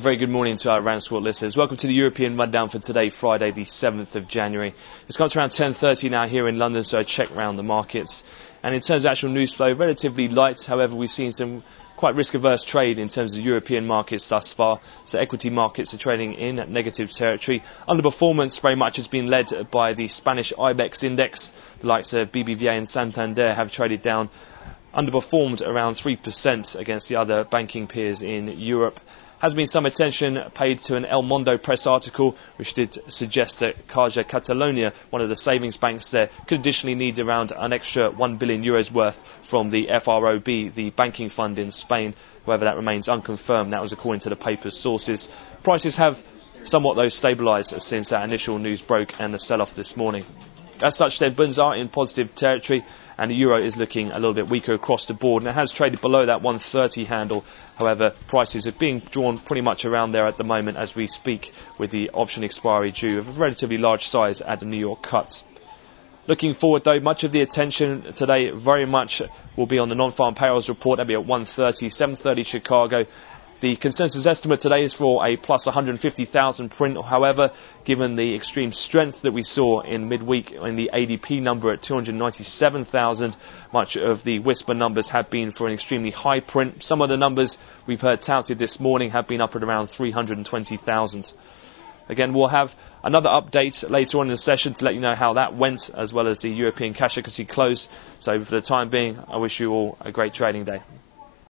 A very good morning to our RANsquawk listeners. Welcome to the European Rundown for today, Friday the 7th of January. It's come to around 10:30 now here in London, so a check round the markets. And in terms of actual news flow, relatively light. However, we've seen some quite risk-averse trade in terms of European markets thus far. So equity markets are trading in negative territory. Underperformance very much has been led by the Spanish IBEX index. The likes of BBVA and Santander have traded down, underperformed around 3% against the other banking peers in Europe. Has been some attention paid to an El Mundo press article which did suggest that Caja Catalonia, one of the savings banks there, could additionally need around an extra €1 billion worth from the FROB, the banking fund in Spain. However, that remains unconfirmed. That was according to the paper's sources. Prices have somewhat, though, stabilised since that initial news broke and the sell-off this morning. As such, then, bonds are in positive territory, and the euro is looking a little bit weaker across the board, and it has traded below that 130 handle. However, prices are being drawn pretty much around there at the moment as we speak, with the option expiry due of a relatively large size at the New York cuts. Looking forward, though, much of the attention today very much will be on the non-farm payrolls report. That'll be at 1:30, 7:30 Chicago. The consensus estimate today is for a plus 150,000 print. However, given the extreme strength that we saw in midweek in the ADP number at 297,000, much of the whisper numbers have been for an extremely high print. Some of the numbers we've heard touted this morning have been up at around 320,000. Again, we'll have another update later on in the session to let you know how that went, as well as the European cash equity close. So for the time being, I wish you all a great trading day.